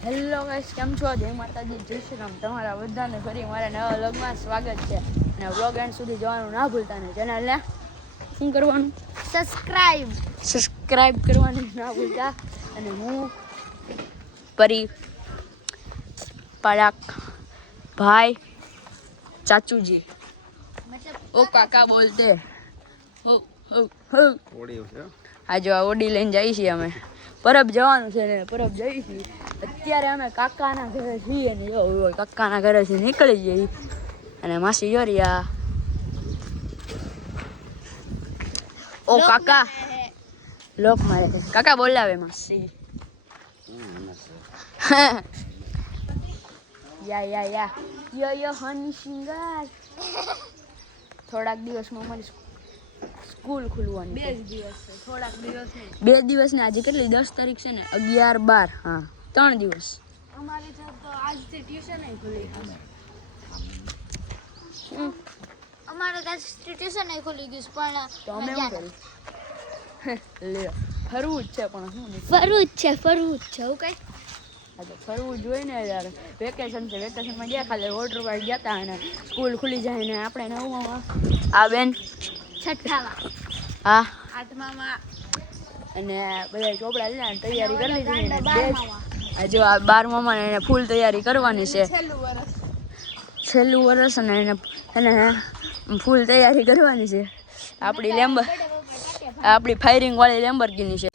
Hello guys, કેમ છો? જય માતાજી, જય શ્રી રામ. તમારા બધાને ફરી મારા નવા વ્લોગમાં સ્વાગત છે. અને વ્લોગ એન્ડ સુધી જોવાનું ના ભૂલતા ને ચેનલને શું કરવાનું? સબસ્ક્રાઇબ કરવાનું ના ભૂલતા. અને હું પરી પરાક ભાઈ ચાચુજી ઓ કાકા બોલતે હો હો હો આજે આ ઓડી લઈને જઈએ છીએ અમે. પરબ જવાનું છે ને પરબ જઈએ છીએ. અત્યારે અમે કાકાના ઘરે છીએ ને જો કાકાના ઘરેથી નીકળી જઈએ. અને માસી જો રહ્યા. ઓ કાકા લોક મારે કાકા બોલાવે માસી. યા યો હની સિંગર. થોડાક દિવસમાં અમારી સ્કૂલ ખુલવાની છે. 2 દિવસ ને આજે કેટલી 10 તારીખ છે ને 11 12 હા 3 દિવસ અમારી તો આજથી ટ્યુશન એ ખુલી અમારે તો ટ્યુશન એ ખુલી ગયું પણ તો અમે શું કર્યું લે ફરવું જ છે પણ શું ફરવું જ છે હું કઈ હા તો ફરવું જોઈએ ને યાર. વેકેશન છે વેકેશનમાં ગયા ખાલી વોટર પાર્ક ગયા હતા અને સ્કૂલ ખુલી જાય ને આપણે નવમામાં આ બેન છઠ્ઠામાં હા 8મામાં અને બધા ચોપડા લઈને તૈયારી કરી લીધી ને જો આ 12મામાં એને ફૂલ તૈયારી કરવાની છે. છેલ્લું વર્ષ અને એને ફૂલ તૈયારી કરવાની છે. આપણી ફાયરિંગ વાળી લેમ્બોર્ગિની છે.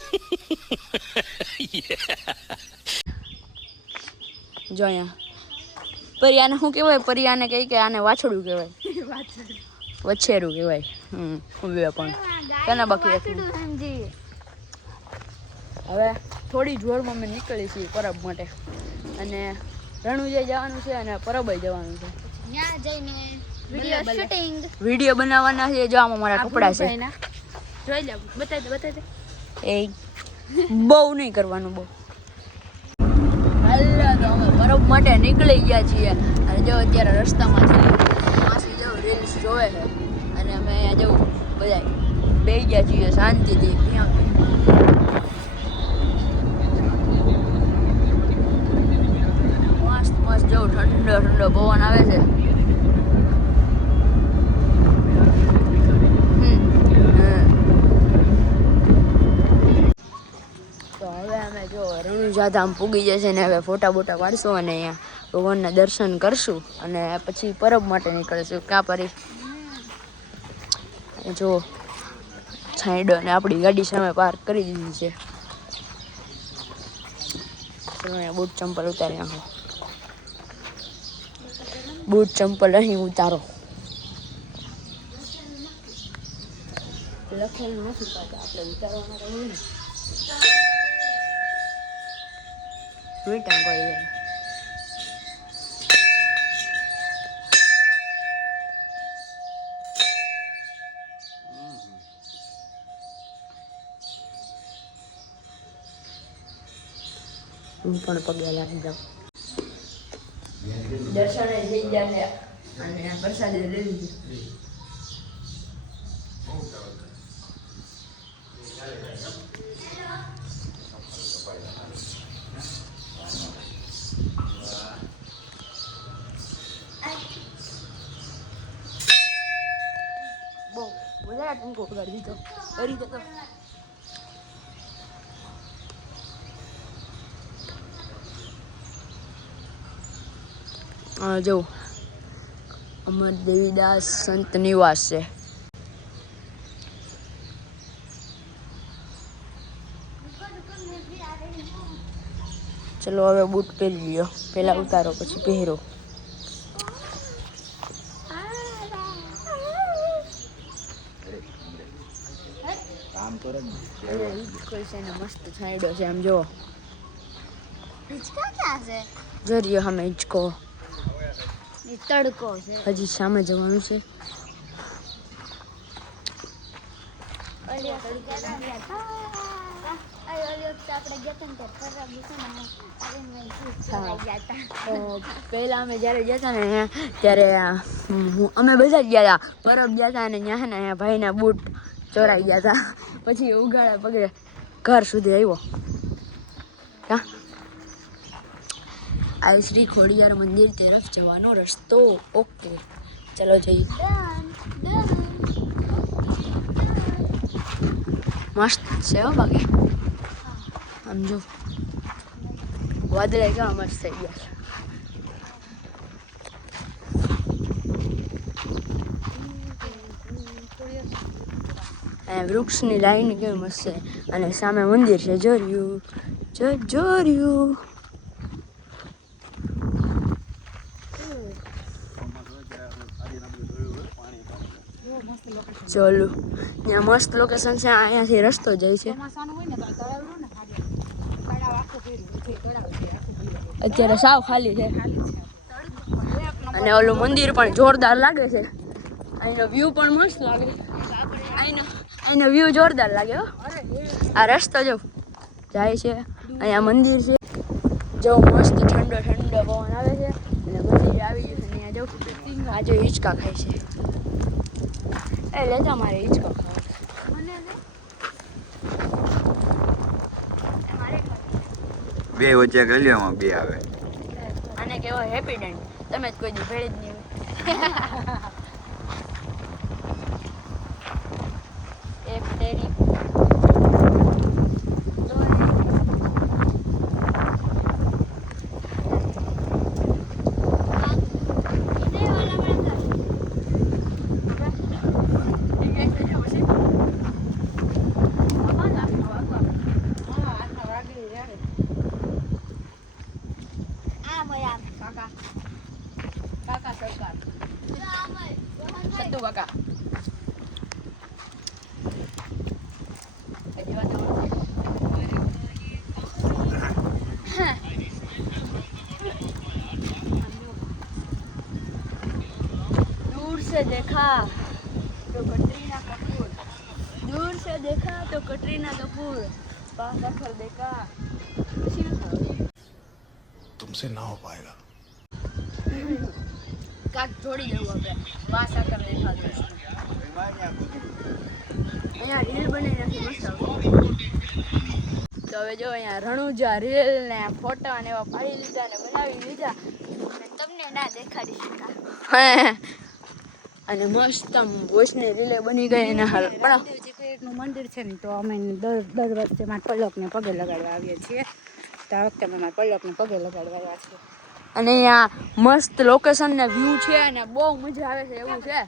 જો અહીંયા પરિયાને શું કહેવાય? પરિયાને કહી કે આને વાછડું કહેવાય. વછેરું કહેવાય. પણ કેના બાકી હવે થોડી જોરમાં અમે નીકળી છીએ પરબ માટે. અને રણુજય જવાનું છે અને પરબય જવાનું છે. ત્યાં જઈને વિડીયો બનાવવાના છે. જો આમાં મારા કપડા છે. જોઈ લે બતાવી દે એ બહુ નહીં કરવાનું બહુ. હાલો તો અમે પરબ માટે નીકળી ગયા છીએ. અને જો અત્યારે રસ્તામાંથી માસી જો રીલ્સ જોવે છે અને અમે અહીંયા જવું બધા બેસી ગયા છીએ શાંતિથી. મસ્ત જો ઠંડો પવન આવે છે. તો હવે અમે જો રણુજાધામ પૂગી જશે ને હવે ફોટા બોટા પાડશું અને અહીંયા ભગવાનના દર્શન કરશું અને પછી પરબ માટે નીકળીશું. ક્યાં પરી જો છાંયડો ને આપણી ગાડી સામે પાર્ક કરી દીધી છે. ચલો અહીંયા બૂટ ચંપલ ઉતારી નાખો. બૂટ ચંપલ અહીં ઉતારો. લખેલું નથી પાછા આપણે ઉતારવાના તો હોય ને. વીટાણ કરી જાય. હું પણ પગે લાગી જાઉં. દર્શને થઈ ગયા છે અને પ્રસાદી લઈ લીધી. બહુ વધારે ટૂંકો કરી દીધો કરી દો. જો અમર દેવીદાસ સંત નિવાસ છે. ચલો હવે બૂટ પહેરી લ્યો. પહેલા ઉતારો પછી પહેરો. મસ્ત છાંયડો છે આમ જો. જો રહ્યો સામે હિંચકો. તડકો છે હજી સામે જવાનું છે. પહેલા અમે જ્યારે ગયા હતા ને ત્યારે અમે બધા જ ગયા હતા. પરબ ગયા હતા અને ત્યાં ને ભાઈના બૂટ ચોરાઈ ગયા હતા. પછી ઉગાડા પગે ઘર સુધી આવ્યો. આ શ્રી ખોડિયાર મંદિર તરફ જવાનો રસ્તો. ઓકે ચલો જઈએ. મસ્ત છે હો બાકી. આમ જો વાદળે કેવા મસ્ત થઈ ગયા છે. વૃક્ષની લાઈન કેવી મસ્ત છે અને સામે મંદિર છે. જોર્યું જોર્યું. ચાલો ત્યાં મસ્ત લોકેશન છે. અહીંયાથી રસ્તો જાય છે. અત્યારે સાવ ખાલી છે અને ઓલું મંદિર પણ જોરદાર લાગે છે. અહીંનો વ્યૂ પણ મસ્ત લાગે. અહીંનો વ્યૂ જોરદાર લાગે હો. આ રસ્તો જો જાય છે. અહીંયા મંદિર છે. જો મસ્ત ઠંડો ઠંડો પવન આવે છે અને મંદિર આવી ગયું છે. અહીંયા જો આ જો હિંચકા ખાય છે. એ લેતા મારે હિંચકો ખાવા. બે વચ્ચે ગલીઓમાં બે આવે. આને કહેવાય હેપી ડેન્ટ. તમે જ કોઈ દી ભેળી જ નહીં એક તેરી સત્તુ કાકા. दूर से देखा तो कटरीना कपूर. दूर से देखा तो कटरीना कपूर. पास आकर देखा. तुमसे ना हो पाएगा. કાક છોડી દેવું આપણે. પાસ આકર દેખા દો. અહીંયા રીલ બનાવી નાખી મસ્ત. તો હવે જો અહીંયા રણુજા રીલ ને ફોટા ને એવા પાડી લીધા ને બનાવી લીધા. તમને ના દેખાડી શકા. અને મસ્ત આમ વોઇસની રીલે બની ગઈ એના હાલ. પણ નું મંદિર છે ને તો અમે દર વર્ષે મારા પલકને પગે લગાડવા આવીએ છીએ. તો આ વખતે અમે મારા પલકને પગે લગાડવા આવ્યા છીએ. અને અહીંયા મસ્ત લોકેશન ને વ્યૂ છે અને બહુ મજા આવે છે એવું છે.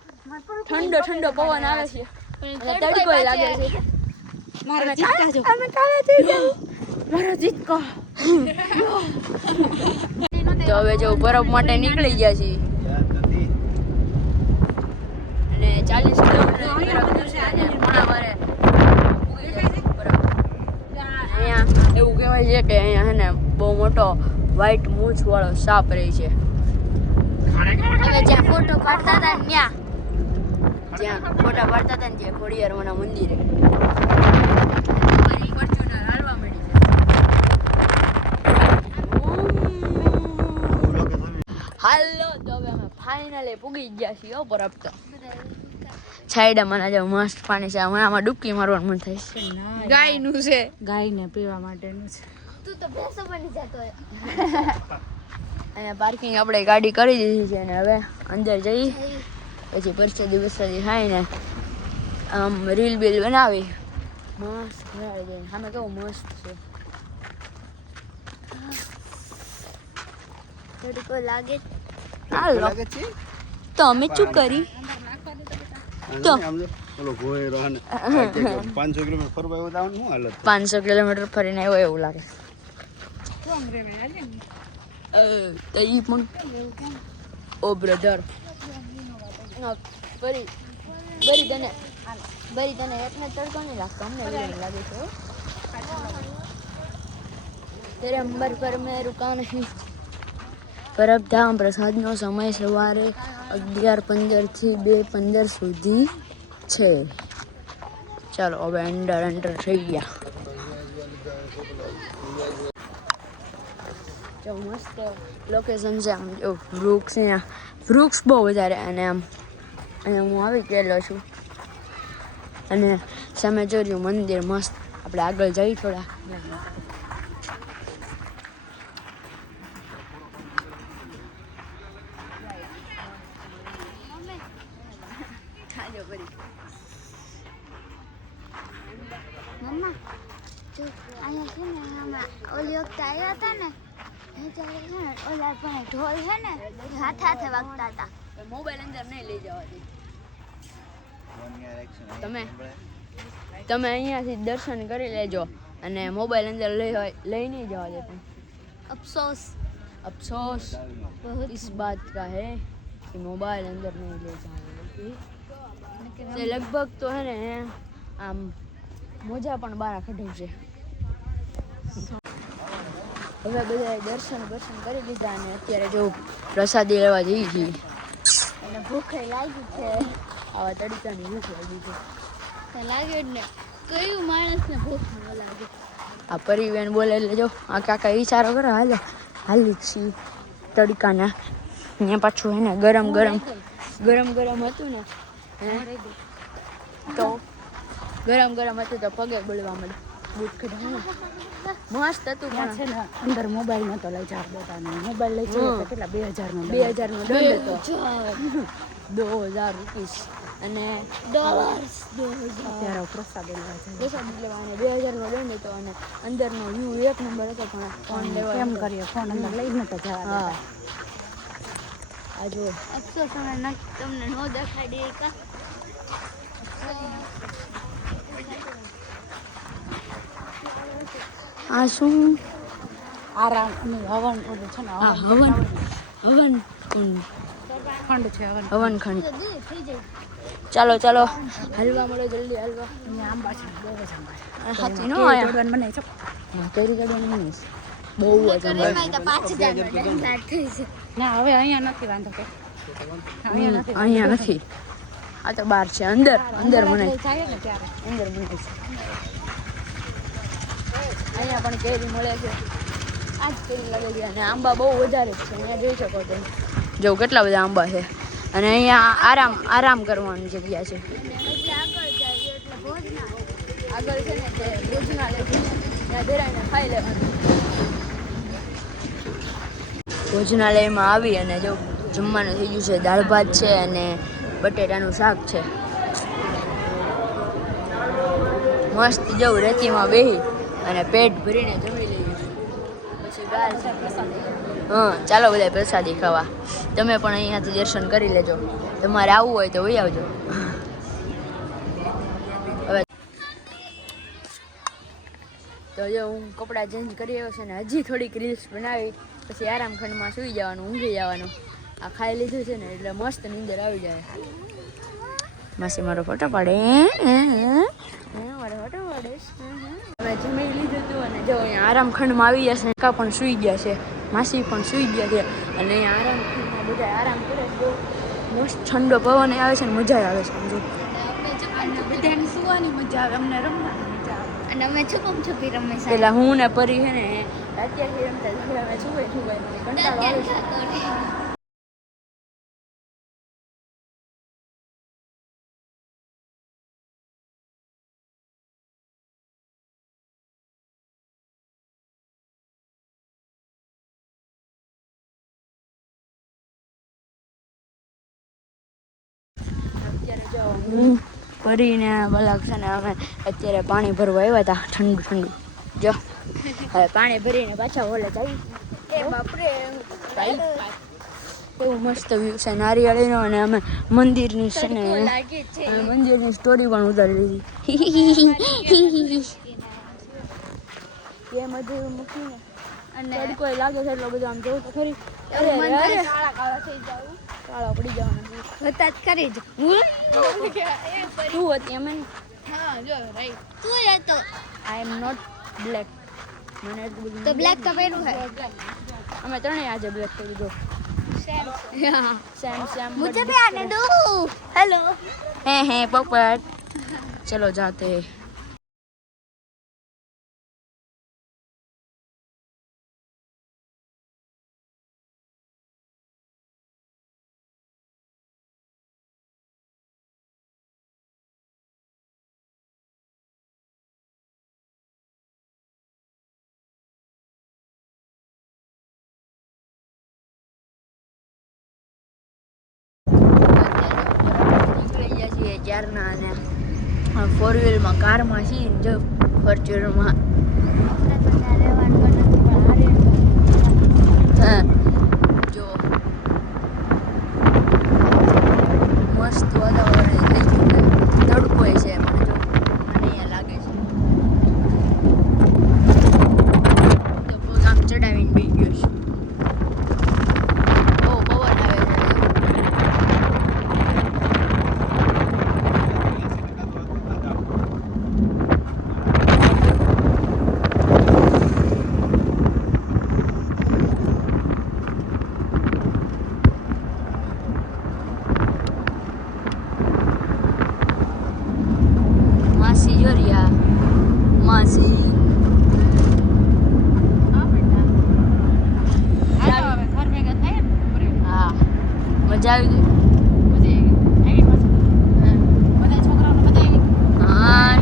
ઠંડો ઠંડો પવન આવે છે અને તડકો લાગે છે. મારા જીતકા જો અમે કાલા થઈ ગયા. મારો જીતકો. તો હવે જો બરફ માટે નીકળી ગયા છીએ અને 40 કિલોમીટર બરફ છે અને ઘણા વારે અહીંયા એવું કહેવાય છે કે અહીંયા હે ને બહુ મોટો વ્હાઈટ મૂછ વાળો સાપ રહે છે. હવે જ્યાં ફોટો પાડતા હતા ને જ્યાં ફોટા પાડતા હતા ને ત્યાં ખોડિયારમાંના મંદિરે ફોર્ચ્યુનર હાલવા મળી છે. હાલો તો હવે અમે ફાઇનલી પૂગી ગયા છીએ બરફ તો. છાયડામાં ના જાવ મસ્ત પાણી છે. આમાં ડૂબકી મારવાનું મન થાય છે. ગાયનું છે. ગાયને પીવા માટેનું છે. તું તો ભેંસો બની જતો હોય. અહીંયા પાર્કિંગ આપણે ગાડી કરી દીધી છે અને હવે અંદર જઈ પછી પરસેદી બરસેદી ખાઈને આમ રીલ બીલ બનાવી મસ્ત ઘરે જઈને. સામે કેવું મસ્ત છે. તડકો લાગે. હાલો તો અમે શું કરી તો 500 કિલોમીટર ફરવા આવ્યો તો શું હાલત? 500 કિલોમીટર ફરીને આવ્યો એવું લાગે. તો ઈ પણ ઓ બ્રધર બરી તને એટલે તડકો નહીં લાગતો. અમને એવું લાગે છે. તેરે અંબર પર મેં રૂકા નહીં. પરબધામ પ્રસાદનો સમય સવારે 11:15 થી 2:15 સુધી છે. ચાલો હવે એન્ટર થઈ ગયા. જો મસ્ત લોકેશન છે. આમ જો વૃક્ષ બહુ વધારે અને આમ અહીંયા હું આવી ગયેલો છું અને સામે જોયું મંદિર મસ્ત. આપણે આગળ જઈ થોડા. ઓલી વખતે આવ્યા હતા ને એ ત્યારે છે ને ઓલા પણ ઢોલ છે ને હાથે હાથે વાગતા હતા. મોબાઈલ અંદર નહીં લઈ જવા દે. તમે અહીંયાથી દર્શન કરી લેજો અને મોબાઈલ અંદર લઈ નહીં જવા દે. અફસોસ अफसोस इस बात का है कि मोबाइल अंदर नहीं ले जाने से लगभग तो है ने आम मोजा પણ બહાર કાઢ્યું છે. હવે બધા દર્શન કરી લીધા અને અત્યારે જો પ્રસાદી લેવા જઈ છીએ અને ભૂખ લાગી છે. આવા તડકાની ભૂખ લાગી છે. તો લાગે જ ને કયું માણસને ભૂખ ન લાગે. આ પરિવેન બોલે એટલે જો આ કાકા વિચારો કરો હાલી છીએ તડકાના. અહીંયા પાછું હે ને ગરમ હતું ને તો ગરમ હતું તો પગે બોલવા મળે. બૂટ કઢાવું મસ્ત હતું પણ છે ને અંદર મોબાઈલ નતો લઈ જવા દેતા ને મોબાઈલ લઈ જઈએ તો કેટલા 2000 નો દંડ હતો. 2000 રૂપીસ અને અત્યારે પ્રસાદ લેવા છે. પ્રસાદ લેવાનો 2000 નો દંડ હતો અને અંદરનો વ્યૂ એક નંબર હતો પણ ફોન લેવા કેમ કરીએ ફોન અંદર લઈ નતો જવા હા દેતા. આ જો અફસોસ તમને નો દેખાય દે કા. આ શું આરામ અને હવન ઓલું છે ને આ હવન કુંડ ખંડ છે હવન હવન ખંડ. થઈ જાય. ચાલો હલવા મળો જલ્દી હલવા. અહીંયા આંબા છે બહુ જ આંબા છે. હાથી નો કેરી આયા તોડવાનું બનાવી છો કેરી કાઢવાની નહીં બહુ જ એમાં તો 5000 નો દંડ થઈ છે. ના હવે અહીંયા નથી વાંધો કે અહીંયા નથી. આ તો બહાર છે. અંદર મને લઈ જાય ને ત્યારે અંદર મને છે. અહીંયા પણ કેરી મળે છે. આ જ કેરી લાગે છે અને આંબા બહુ વધારે છે. અહીંયા જોઈ શકો છો જો કેટલા બધા આંબા છે અને અહીંયા આરામ કરવાની જગ્યા છે. હજી આગળ જાય એટલે ભોજના આગળ છે ને તે ભોજનાલય છે ત્યાં ધરાઈને ખાઈ લેવાનું. ભોજનાલયમાં આવી અને જો જમવાનું થઈ ગયું છે. દાળ ભાત છે અને બટેટાનું શાક છે. મસ્ત જવું રેતીમાં બેસી અને પેટ ભરીને જમી લઈએ પછી બહાર હા ચાલો બધા પ્રસાદી ખાવા. તમે પણ અહીંયાથી દર્શન કરી લેજો. તમારે આવવું હોય તો વહી આવજો. હવે તો જો હું કપડાં ચેન્જ કરી આવ્યો છે ને હજી થોડીક રીલ્સ બનાવી પછી આરામ ખંડમાં સૂઈ જવાનું, ઊંઘી જવાનું. આ ખાઈ લીધું છે ને એટલે મસ્ત નીંદર આવી જાય. માસી મારો ફોટો પાડે હવે જમી લીધું હતું અને જો અહીંયા આરામ ખંડમાં આવી ગયા છે. કાકા પણ સૂઈ ગયા છે, માસી પણ સૂઈ ગયા છે અને અહીંયા આરામ ખંડમાં બધા આરામ કરે છે. બહુ મસ્ત ઠંડો પવન આવે છે ને મજા આવે છે. સમજો બધાને સુવાની મજા આવે અમને રમવાની મજા આવે. અને અમે છુપી રમે છે. પેલા હું ને પરી છે ને અત્યારથી રમતા અમે છુપાઈ કંટાળો આવે છે. અત્યારે જો હું પરીને બલાક છે ને અમે અત્યારે પાણી ભરવા આવ્યા હતા ઠંડુ. જો હવે પાણી ભરીને પાછા ઓલે જઈએ. એ બાપરે એવું મસ્ત વ્યૂ છે નારિયેળીનો અને અમે મંદિરની છે ને લાગે છે. મંદિરની સ્ટોરી પણ ઉતારી લીધી. એ મધુર મૂકીને અને તડકો લાગે છે એટલો બધો આમ જોઉં તો ખરી. મન થાય કાળા થઈ જાવ. કાળા પડી જવાના. હતા જ કરી જ. તું હતી અમે હા જો રાઈટ તું એ તો આઈ એમ નોટ બ્લેક. મને એટલું બધું તો બ્લેક તો પહેરું છે. અમે ત્રણેય આજે બ્લેક કરી દીધો. સેમ मुझे भी आने दो. हेलो. હે પોપટ ચલો જાતે. નીકળી ગયા છીએ ક્યારના અને 4 વ્હીલમાં કારમાં છીએ જો ફોર્ચ્યુનરમાં. મજા આવી ગઈ. હા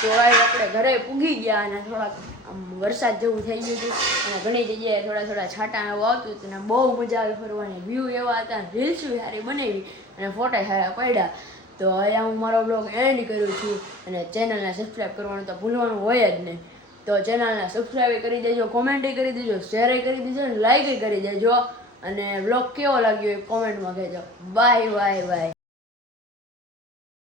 તો આપણે ઘરે પૂગી ગયા અને થોડાક આમ વરસાદ જેવું થઈ ગયું હતું અને ઘણી જગ્યાએ થોડા છાંટા એવું આવતું હતું અને બહુ મજા આવી ફરવાની. વ્યૂ એવા હતા, રીલ્સ સારી બનાવી અને ફોટા સારા પડ્યા. તો અહીંયા હું મારો બ્લોગ એન્ડ કરું છું અને ચેનલને સબસ્ક્રાઈબ કરવાનું તો ભૂલવાનું હોય જ નહીં. તો ચેનલને સબસ્ક્રાઈબ કરી દેજો, કોમેન્ટ કરી દેજો, શેર કરી દેજો અને લાઈક કરી દેજો. અને બ્લોગ કેવો લાગ્યો એ કોમેન્ટમાં કહેજો. Bye bye bye.